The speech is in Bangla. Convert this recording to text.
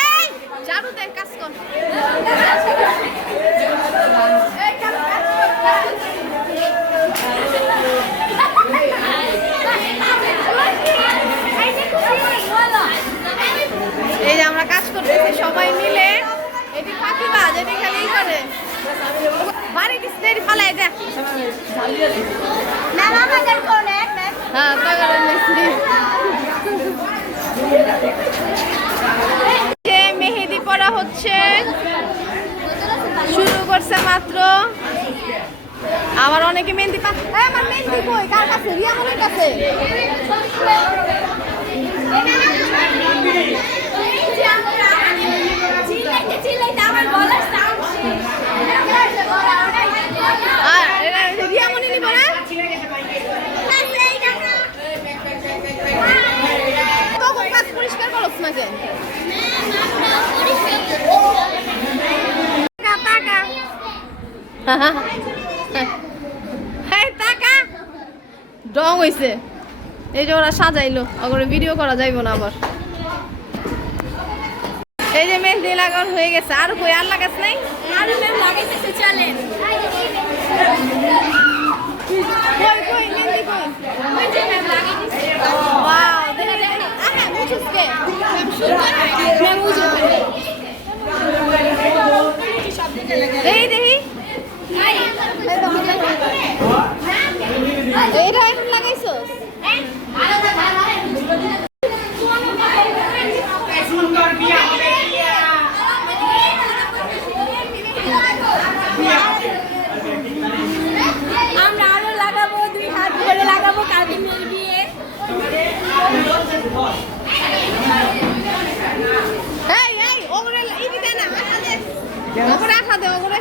এই ঝাড়ু দে, কাজ কর। এই যে আমরা কাজ করতেছি সবাই মিলে। এটি ফাঁকিবাজ, এটি খালি করে বাড়ি দিচ্ছে ফালাই দেখ। হ্যাঁ মেহেদি পড়া হচ্ছে, শুরু করছে মাত্র। আবার অনেকে মেহেন্দি আমার মেহেন্দি কই কার কাছে? রিয়ামনের কাছে। রিয়ামনি নিব না? কখন কাজ পরিষ্কার করছ না যে? টাকা ডং হইছে। এই যে ওরা সাজাইলো, ওগুলো ভিডিও করা যাইব না আবার। এই যে মেহেন্দি লাগানো হয়ে গেছে। আর কই আর লাগাস নাই? আর ম্যাম লাগাইতেছে, চলেন। কই কই মেহেন্দি কই? ওই যে ম্যাম লাগাইতেছে। ওয়াও, দেখে দেখে। আহা মুছুসকে ম্যাম সুন্দর ম্যাম মুছু। এই দেখি এইটা এখন লাগাইছস? আমরা আরো লাগাবো, 2 হাত ধরে লাগাবো কাবিনের বিয়ে। এই এই ওগরে ইদি দে না, আঠা দে। ওগরে আঠা দে, ওগরে।